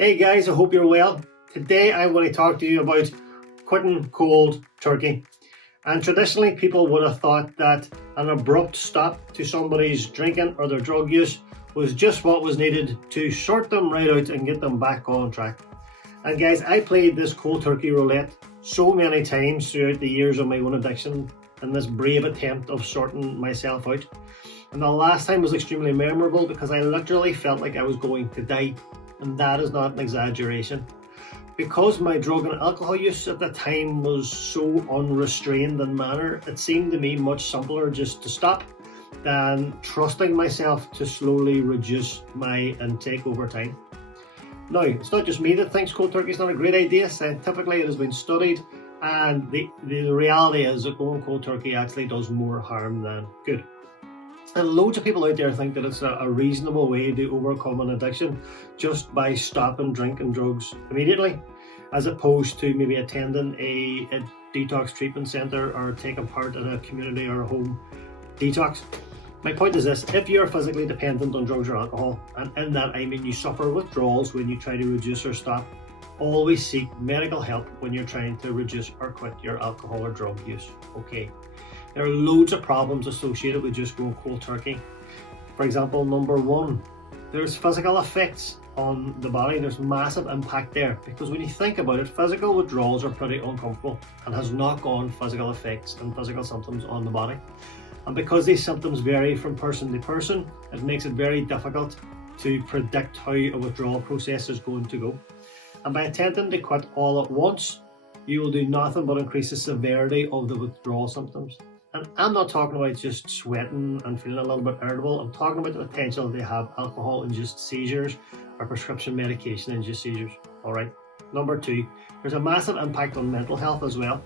Hey guys, I hope you're well. Today I want to talk to you about quitting cold turkey. And traditionally people would have thought that an abrupt stop to somebody's drinking or their drug use was just what was needed to sort them right out and get them back on track. And guys, I played this cold turkey roulette so many times throughout the years of my own addiction in this brave attempt of sorting myself out. And the last time was extremely memorable because I literally felt like I was going to die. And that is not an exaggeration. Because my drug and alcohol use at the time was so unrestrained in manner, it seemed to me much simpler just to stop than trusting myself to slowly reduce my intake over time. Now, it's not just me that thinks cold turkey is not a great idea. Scientifically, it has been studied, and the reality is that going cold turkey actually does more harm than good. And loads of people out there think that it's a reasonable way to overcome an addiction just by stopping drinking drugs immediately, as opposed to maybe attending a detox treatment centre or taking part in a community or a home detox. My point is this: if you're physically dependent on drugs or alcohol, and in that I mean you suffer withdrawals when you try to reduce or stop, always seek medical help when you're trying to reduce or quit your alcohol or drug use. Okay. There are loads of problems associated with just going cold turkey. For example, number one, there's physical effects on the body. There's massive impact there because when you think about it, physical withdrawals are pretty uncomfortable and has knock-on physical effects and physical symptoms on the body. And because these symptoms vary from person to person, it makes it very difficult to predict how a withdrawal process is going to go. And by attempting to quit all at once, you will do nothing but increase the severity of the withdrawal symptoms. And I'm not talking about just sweating and feeling a little bit irritable. I'm talking about the potential to have alcohol-induced seizures or prescription medication-induced seizures. All right. Number two, there's a massive impact on mental health as well.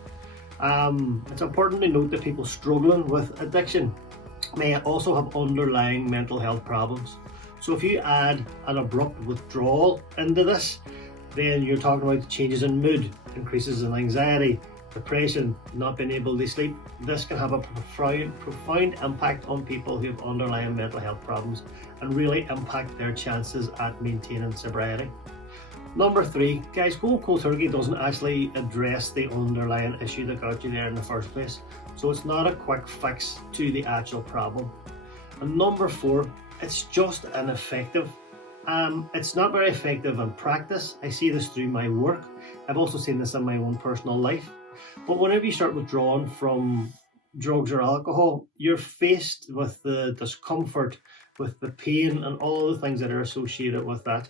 It's important to note that people struggling with addiction may also have underlying mental health problems. So if you add an abrupt withdrawal into this, then you're talking about changes in mood, increases in anxiety, depression, not being able to sleep. This can have a profound impact on people who have underlying mental health problems and really impact their chances at maintaining sobriety. Number three, guys, going cold turkey doesn't actually address the underlying issue that got you there in the first place. So it's not a quick fix to the actual problem. And number four, it's just ineffective. It's not very effective in practice. I see this through my work. I've also seen this in my own personal life. But whenever you start withdrawing from drugs or alcohol, you're faced with the discomfort, with the pain and all of the things that are associated with that.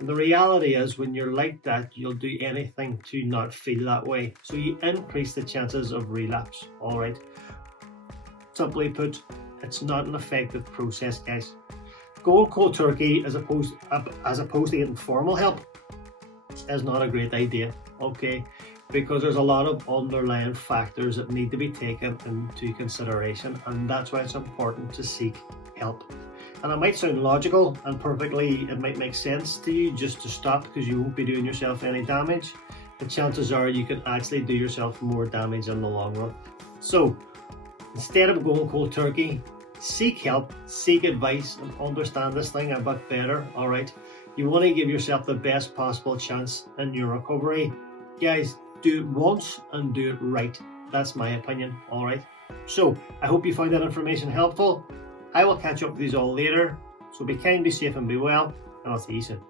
And the reality is when you're like that, you'll do anything to not feel that way. So you increase the chances of relapse, all right? Simply put, it's not an effective process, guys. Going cold turkey as opposed to getting formal help is not a great idea, okay? Because there's a lot of underlying factors that need to be taken into consideration, and that's why it's important to seek help. And it might sound logical and it might make sense to you just to stop because you won't be doing yourself any damage, but chances are you can actually do yourself more damage in the long run. So instead of going cold turkey, seek help, seek advice, and understand this thing a bit better, all right? You want to give yourself the best possible chance in your recovery. Guys, do it once and do it right. That's my opinion, all right? So I hope you found that information helpful. I will catch up with you all later. So be kind, be safe, and be well, and I'll see you soon.